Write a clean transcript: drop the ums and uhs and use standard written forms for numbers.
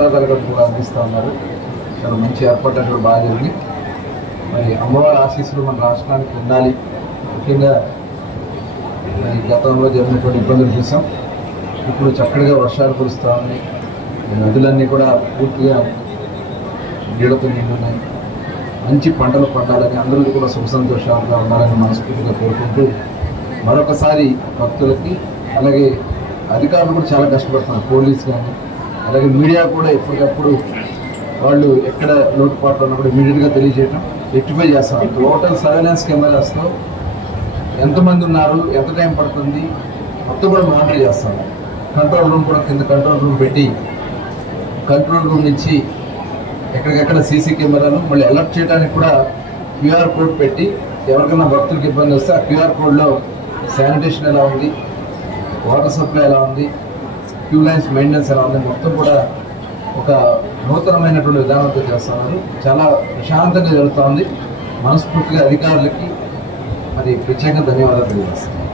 ప్రసాదాలు కూడా అందిస్తూ ఉన్నారు. చాలా మంచి ఏర్పాట్లు కూడా బాగా జరిగింది. మరి అమ్మవారి ఆశీస్సులు మన రాష్ట్రానికి ఉండాలి. ముఖ్యంగా గతంలో జరిగినటువంటి ఇబ్బందులు చూసాం. ఇప్పుడు చక్కగా వర్షాలు కురుస్తూ ఉన్నాయి. నదులన్నీ కూడా పూర్తిగా నీళ్ళతో నిండున్నాయి. మంచి పంటలు పండాలని, అందరూ కూడా సుఖ సంతోషాలుగా ఉండాలని మనస్ఫూర్తిగా కోరుకుంటూ మరొకసారి భక్తులకి, అలాగే అధికారులు కూడా చాలా కష్టపడుతున్నారు. పోలీస్ కానీ అలాగే మీడియా కూడా ఎప్పటికప్పుడు వాళ్ళు ఎక్కడ లోటుపాట్లు ఉన్నా కూడా ఇమీడియట్గా తెలియజేయడం, రెక్టిఫై చేస్తారు. టోటల్ సర్వేలెన్స్ కెమెరాస్తో ఎంతమంది ఉన్నారు, ఎంత టైం పడుతుంది మొత్తం కూడా మానిటర్ చేస్తాము. కంట్రోల్ రూమ్ కూడా కింద కంట్రోల్ రూమ్ పెట్టి కంట్రోల్ రూమ్ నుంచి ఎక్కడికెక్కడ సీసీ కెమెరాలు మళ్ళీ అలర్ట్ చేయడానికి కూడా క్యూఆర్ కోడ్ పెట్టి ఎవరికైనా భక్తులకు ఇబ్బంది వస్తే ఆ క్యూఆర్ కోడ్లో శానిటేషన్ ఎలా ఉంది, వాటర్ సప్లై ఎలా ఉంది, క్యూ లైన్స్ మెయింటెనెన్స్ ఎలా ఉంది మొత్తం కూడా ఒక నూతనమైనటువంటి విధానంతో చేస్తున్నారు. చాలా ప్రశాంతంగా జరుగుతూ ఉంది. మనస్ఫూర్తిగా అధికారులకి మరి ప్రత్యేకంగా ధన్యవాదాలు తెలియజేస్తాను.